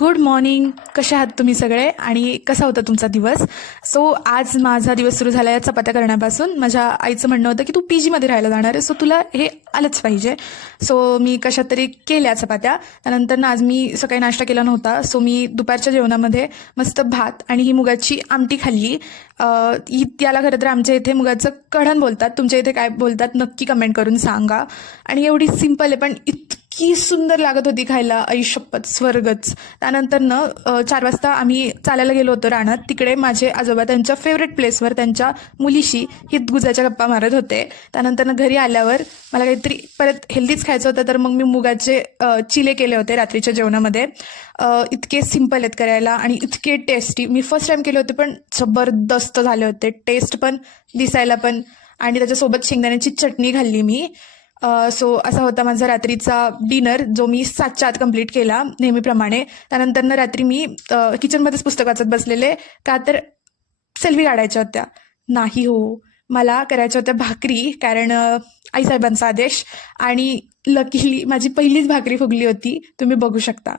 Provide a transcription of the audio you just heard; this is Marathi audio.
Good morning. कशा आहात तुम्ही सगळे आणि कसा होता तुमचा दिवस? आज माझा दिवस सुरू झाला या चपात्या करण्यापासून. माझ्या आईचं म्हणणं होतं की तू PGमध्ये राहायला जाणार आहे, तुला हे आलंच पाहिजे. मी कशात तरी केल्या चपात्या. त्यानंतर ना आज मी सकाळी नाश्ता केला नव्हता, मी दुपारच्या जेवणामध्ये मस्त भात आणि ही मुगाची आमटी खाल्ली. याला खरं तर आमच्या इथे मुगाचं कढण बोलतात, तुमच्या इथे काय बोलतात नक्की कमेंट करून सांगा. आणि एवढी सिंपल आहे पण इतकी सुंदर लागत होती खायला, आईशप्पथ स्वर्गच. त्यानंतर 4 वाजता आम्ही चालायला गेलो होतो रानात. तिकडे माझे आजोबा त्यांच्या फेवरेट प्लेसवर त्यांच्या मुलीशी हितगुजाच्या गप्पा मारत होते. त्यानंतर घरी आल्यावर मला काहीतरी परत हेल्दीच खायचं होतं, तर मग मी मुगाचे चिले केले होते रात्रीच्या जेवणामध्ये. इतके सिंपल आहेत करायला आणि इतके टेस्टी. मी फर्स्ट टाइम केले होते पण जबरदस्त झाले होते, टेस्ट पण दिसायला पण. आणि त्याच्यासोबत शेंगदाण्याची चटणी खाल्ली मी. असा होता माझा रात्रीचा डिनर, जो मी 7च्या आत कंप्लीट केला नेहमीप्रमाणे. त्यानंतर रात्री मी किचनमध्येच पुस्तक वाचत बसलेले, का तर सेल्फी काढायच्या होत्या. नाही हो, मला करायच्या होत्या भाकरी, कारण आईसाहेबांचा आदेश. आणि लकीली माझी पहिलीच भाकरी फुगली होती, तुम्ही बघू शकता.